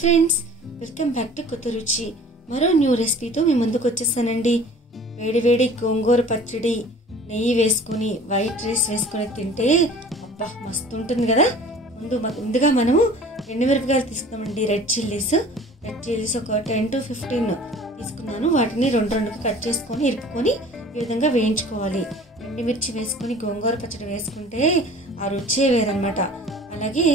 Friends, welcome back to కొత్త రుచి. మరో న్యూ రెసిపీతో మీ ముందుకు వచ్చేసానండి. వేడి వేడి గోంగూర పచ్చడి నెయ్యి వేసుకొని వైట్ రైస్ వేసుకొని తింటే అబ్బా మస్తు ఉంటుంది కదా. ముందుగా మనము ఎండుమిరపకాయలు తీసుకున్నామండి. రెడ్ చిల్లీస్ ఒక 10 to 15 తీసుకున్నాను. వాటిని రెండు కట్ చేసుకొని ఇరుపుకొని ఈ విధంగా వేయించుకోవాలి. ఎండుమిర్చి వేసుకొని గోంగూర పచ్చడి వేసుకుంటే ఆ రుచే వేరనమాట. అలాగే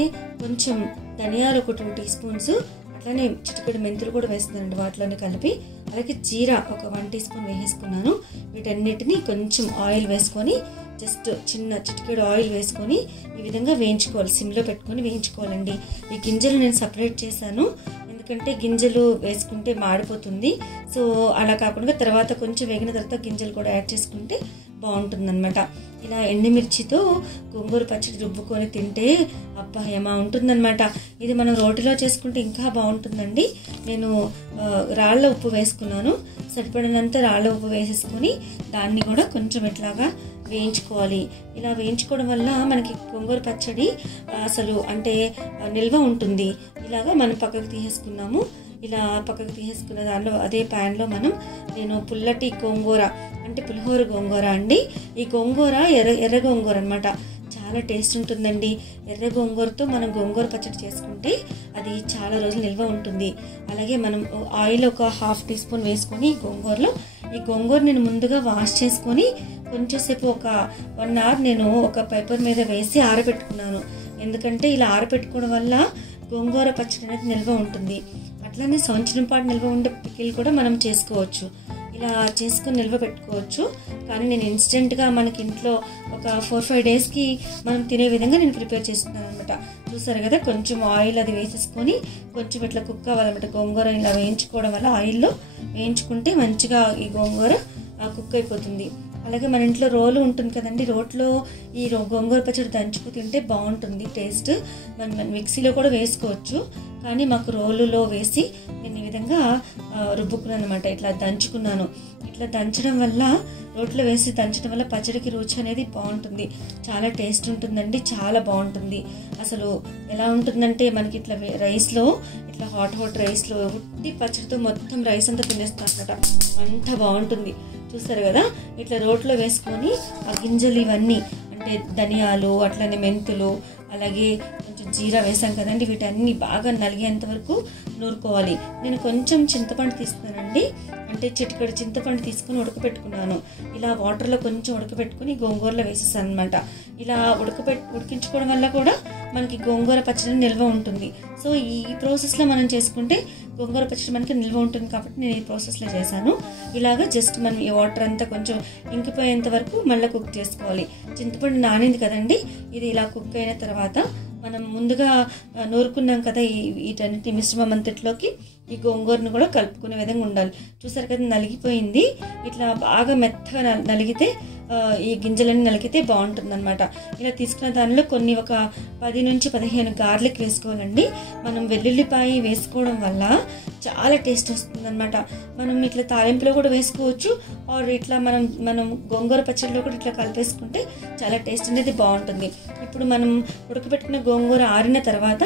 కొంచెం ధనియాలు ఒక 2 teaspoons, అట్లానే చిటికెడు మెంతులు కూడా వేస్తున్నానండి వాటిలోనే కలిపి. అలాగే జీరా ఒక 1 teaspoon వేసేసుకున్నాను. వీటన్నిటిని కొంచెం ఆయిల్ వేసుకొని జస్ట్ చిన్న చిటికెడు ఆయిల్ వేసుకొని ఈ విధంగా వేయించుకోవాలి. సిమ్లో పెట్టుకొని వేయించుకోవాలండి. ఈ గింజలు నేను సపరేట్ చేశాను, ఎందుకంటే గింజలు వేసుకుంటే మాడిపోతుంది. సో అలా కాకుండా తర్వాత కొంచెం వేగిన తర్వాత గింజలు కూడా యాడ్ చేసుకుంటే బాగుంటుందన్నమాట. ఇలా ఎండుమిర్చితో గోంగూర పచ్చడి రుబ్బుకొని తింటే అబ్బా ఏమా ఉంటుందన్నమాట. ఇది మనం రోటిలో చేసుకుంటే ఇంకా బాగుంటుందండి. నేను రాళ్ళ ఉప్పు వేసుకున్నాను. సరిపడినంత రాళ్ళ ఉప్పు వేసేసుకొని దాన్ని కూడా కొంచెం ఇట్లాగా వేయించుకోవాలి. ఇలా వేయించుకోవడం వల్ల మనకి గోంగూర పచ్చడి అసలు అంటే నిల్వ ఉంటుంది. ఇలాగా మనం పక్కకు తీసేసుకున్నాము. ఇలా పక్కకు తీసేసుకున్న దానిలో అదే ప్యాన్లో నేను పుల్లటి గోంగూర అంటే పులిహోర గోంగూర అండి. ఈ గోంగూర ఎర్ర గోంగూర అనమాట. చాలా టేస్ట్ ఉంటుందండి. ఎర్ర గోంగూరతో మనం గోంగూర పచ్చడి చేసుకుంటే అది చాలా రోజులు నిల్వ ఉంటుంది. అలాగే మనం ఆయిల్ ఒక 1/2 teaspoon వేసుకొని ఈ గోంగూర నేను ముందుగా వాష్ చేసుకొని కొంచెంసేపు ఒక 1 hour నేను ఒక పేపర్ మీద వేసి ఆరబెట్టుకున్నాను. ఎందుకంటే ఇలా ఆరబెట్టుకోవడం వల్ల గోంగూర పచ్చడి అనేది నిల్వ ఉంటుంది. అట్లానే సంవత్సరం పాటు నిల్వ ఉండే పికిల్ కూడా మనం చేసుకోవచ్చు. ఇలా చేసుకుని నిల్వ పెట్టుకోవచ్చు. కానీ నేను ఇన్స్టెంట్గా మనకి ఇంట్లో ఒక 4-5 daysకి మనం తినే విధంగా నేను ప్రిపేర్ చేసుకున్నాను అనమాట. చూసారు కదా, కొంచెం ఆయిల్ అది వేసేసుకొని కొంచెం ఇట్లా కుక్ అవ్వాలన్నమాట. గోంగూర ఇలా వేయించుకోవడం వల్ల ఆయిల్లో వేయించుకుంటే మంచిగా ఈ గోంగూర కుక్ అయిపోతుంది. అలాగే మన ఇంట్లో రోలు ఉంటుంది కదండి, రోట్లో ఈ గోంగూర పచ్చడి దంచుకు తింటే బాగుంటుంది టేస్ట్. మనం మిక్సీలో కూడా వేసుకోవచ్చు, కానీ మాకు రోలులో వేసి నేను ఈ విధంగా రుబ్బుకున్నాను అనమాట. ఇట్లా దంచుకున్నాను. ఇట్లా దంచడం వల్ల రోట్లో వేసి దంచడం వల్ల పచ్చడికి రుచి అనేది బాగుంటుంది. చాలా టేస్ట్ ఉంటుందండి, చాలా బాగుంటుంది. అసలు ఎలా ఉంటుందంటే మనకి ఇట్లా రైస్లో ఇట్లా హాట్ రైస్లో ఉట్టి పచ్చడితో మొత్తం రైస్ అంతా తినేస్తాం అనమాట. అంత బాగుంటుంది. చూస్తారు కదా, ఇట్లా రోట్లో వేసుకొని ఆ గింజలు ఇవన్నీ అంటే ధనియాలు అట్లనే మెంతులు అలాగే కొంచెం జీరా వేసాం కదండి, వీటన్ని బాగా నలిగేంత వరకు నూరుకోవాలి. నేను కొంచెం చింతపండు తీసుకున్నానండి. అంటే చిటికెడు చింతపండు తీసుకుని ఉడకపెట్టుకున్నాను. ఇలా వాటర్లో కొంచెం ఉడకపెట్టుకుని గోంగూరలో వేసేసాను అనమాట. ఇలా ఉడికించుకోవడం వల్ల కూడా మనకి గోంగూర పచ్చడి నిల్వ ఉంటుంది. సో ఈ ప్రాసెస్లో మనం చేసుకుంటే గోంగూర పచ్చడి మనకి నిల్వ ఉంటుంది కాబట్టి నేను ఈ ప్రాసెస్లో చేశాను. ఇలాగ జస్ట్ మనం ఈ వాటర్ అంతా కొంచెం ఇంకిపోయేంత వరకు మళ్ళీ కుక్ చేసుకోవాలి. చింతపండు నానింది కదండి, ఇది ఇలా కుక్ అయిన తర్వాత మనం ముందుగా నూరుకున్నాం కదా వీటన్నిటి మిశ్రమం అంతట్లోకి ఈ గోంగూరను కూడా కలుపుకునే విధంగా ఉండాలి. చూసారు కదా, నలిగిపోయింది. ఇట్లా బాగా మెత్తగా నలిగితే ఈ గింజలన్నీ నలిగితే బాగుంటుంది అనమాట. ఇలా తీసుకున్న దానిలో కొన్ని ఒక 10 నుంచి 15 గార్లిక్ వేసుకోవాలండి. మనం వెల్లుల్లిపాయ వేసుకోవడం వల్ల చాలా టేస్ట్ వస్తుంది అనమాట. మనం ఇట్లా తాలింపులో కూడా వేసుకోవచ్చు, ఆర్ ఇట్లా మనం గోంగూర పచ్చడిలో కూడా ఇట్లా కలిపేసుకుంటే చాలా టేస్ట్ అనేది బాగుంటుంది. ఇప్పుడు మనం ఉడకబెట్టుకున్న గోంగూర ఆరిన తర్వాత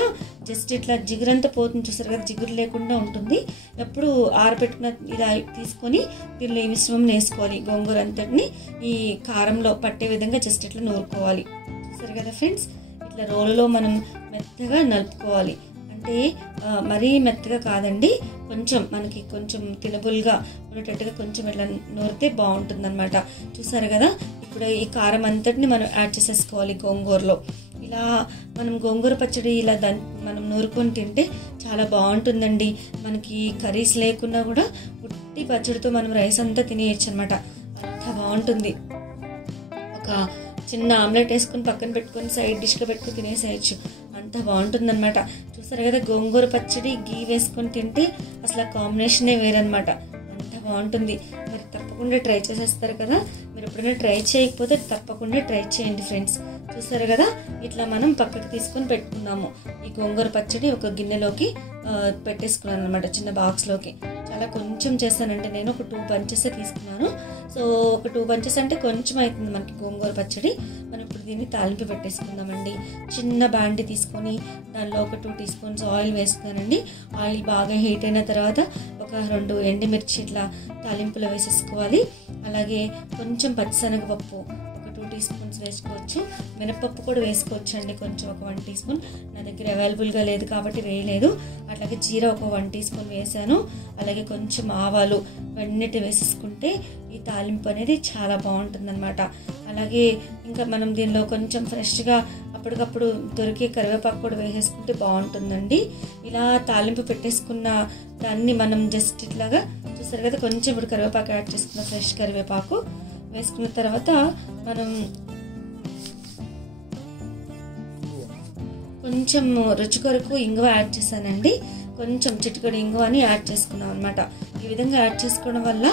జస్ట్ ఇట్లా జిగురంతా పోతుంది. చూసారు కదా, జిగురు లేకుండా ఉంటుంది. ఎప్పుడు ఆరబెట్టుకున్న ఇలా తీసుకొని దీనిలో ఈ మిశ్రమం వేసుకోవాలి. గోంగూర అంతటిని ఈ కారంలో పట్టే విధంగా జస్ట్ ఇట్లా నూరుకోవాలి. చూసారు కదా ఫ్రెండ్స్, ఇట్లా రోలులో మనం మెత్తగా నలుపుకోవాలి. అంటే మరీ మెత్తగా కాదండి, కొంచెం మనకి కొంచెం తినబుల్గా ఉండేటట్టుగా కొంచెం ఇట్లా నూరితే బాగుంటుంది అనమాట. చూసారు కదా, ఇప్పుడు ఈ కారం అంతటిని మనం యాడ్ చేసేసుకోవాలి గోంగూరలో. ఇలా మనం గోంగూర పచ్చడి ఇలా మనం నూరుకొని తింటే చాలా బాగుంటుందండి. మనకి కర్రీస్ లేకున్నా కూడా ఉట్టి పచ్చడితో మనం రైస్ అంతా తినేయచ్చు అనమాట. అంత బాగుంటుంది. ఒక చిన్న ఆమ్లెట్ వేసుకొని పక్కన పెట్టుకొని సైడ్ డిష్గా పెట్టుకుని తినేసేయచ్చు. అంత బాగుంటుంది అనమాట. చూసారు కదా, గోంగూర పచ్చడి గీ వేసుకొని తింటే అసలు కాంబినేషనే వేరనమాట. అంత బాగుంటుంది. మరి తప్పకుండా ట్రై చేసేస్తారు కదా. మీరు ఎప్పుడైనా ట్రై చేయకపోతే తప్పకుండా ట్రై చేయండి ఫ్రెండ్స్. చూసారు కదా, ఇట్లా మనం పక్కకు తీసుకొని పెట్టుకున్నాము. ఈ గోంగూర పచ్చడి ఒక గిన్నెలోకి పెట్టేసుకున్నాను అనమాట, చిన్న బాక్స్లోకి. చాలా చాలా కొంచెం చేశానంటే నేను ఒక 2 బంచెస్ తీసుకున్నాను. సో ఒక 2 బంచెస్ అంటే కొంచెం అవుతుంది మనకి గోంగూర పచ్చడి. మనం ఇప్పుడు దీన్ని తాలింపు పెట్టేసుకుందామండి. చిన్న బాండి తీసుకొని దానిలో ఒక 2 టీ స్పూన్స్ ఆయిల్ వేస్తున్నానండి. ఆయిల్ బాగా హీట్ అయిన తర్వాత ఒక 2 ఎండుమిర్చి ఇట్లా తాలింపులో వేసేసుకోవాలి. అలాగే కొంచెం పచ్చిశనగపప్పు ఒక 2 టీ స్పూన్స్ వేసుకోవచ్చు. మినపప్పు కూడా వేసుకోవచ్చు అండి, కొంచెం ఒక 1 టీ స్పూన్. నా దగ్గర అవైలబుల్గా లేదు కాబట్టి వేయలేదు. అట్లాగే జీరా ఒక 1 టీ స్పూన్ వేసాను. అలాగే కొంచెం ఆవాలు వెన్నటి వేసేసుకుంటే ఈ తాలింపు అనేది చాలా బాగుంటుందన్నమాట. అలాగే ఇంకా మనం దీనిలో కొంచెం ఫ్రెష్గా అప్పటికప్పుడు దొరికే కరివేపాకు కూడా వేసేసుకుంటే బాగుంటుందండి. ఇలా తాలింపు పెట్టేసుకున్న దాన్ని మనం జస్ట్ ఇట్లాగా చూస్తారు కదా, కొంచెం ఇప్పుడు కరివేపాకు యాడ్ చేసుకున్న ఫ్రెష్ కరివేపాకు వేసుకున్న తర్వాత మనం కొంచెం రుచి కొరకు ఇంగువ యాడ్ చేశానండి. కొంచెం చిటికెడు ఇంగువని యాడ్ చేసుకున్నాం అనమాట. ఈ విధంగా యాడ్ చేసుకోవడం వల్ల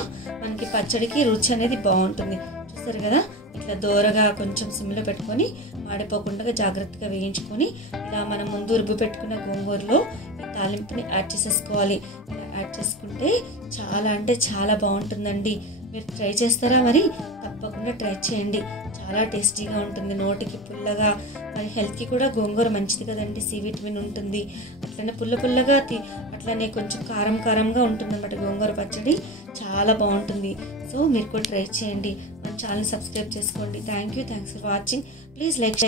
మనకి పచ్చడికి రుచి అనేది బాగుంటుంది. చూస్తారు కదా, ఇట్లా దూరగా కొంచెం సిమ్లో పెట్టుకొని మాడిపోకుండా జాగ్రత్తగా వేయించుకొని ఇలా మనం ముందు రుబ్బు పెట్టుకున్న గోంగూరలో ఈ తాలింపుని యాడ్ చేసేసుకోవాలి. ఇలా యాడ్ చేసుకుంటే చాలా అంటే చాలా బాగుంటుందండి. మీరు ట్రై చేస్తారా? మరి తప్పకుండా ట్రై చేయండి. చాలా టేస్టీగా ఉంటుంది, నోటికి పుల్లగా. మరి హెల్త్కి కూడా గోంగూర మంచిది కదండి, సి విటమిన్ ఉంటుంది. అట్లనే పుల్లగా అట్లనే కొంచెం కారంగా ఉంటుంది అన్నమాట గోంగూర పచ్చడి. చాలా బాగుంటుంది. సో మీరు కూడా ట్రై చేయండి. మన ఛానల్ సబ్స్క్రైబ్ చేసుకోండి. Thanks for watching. Please like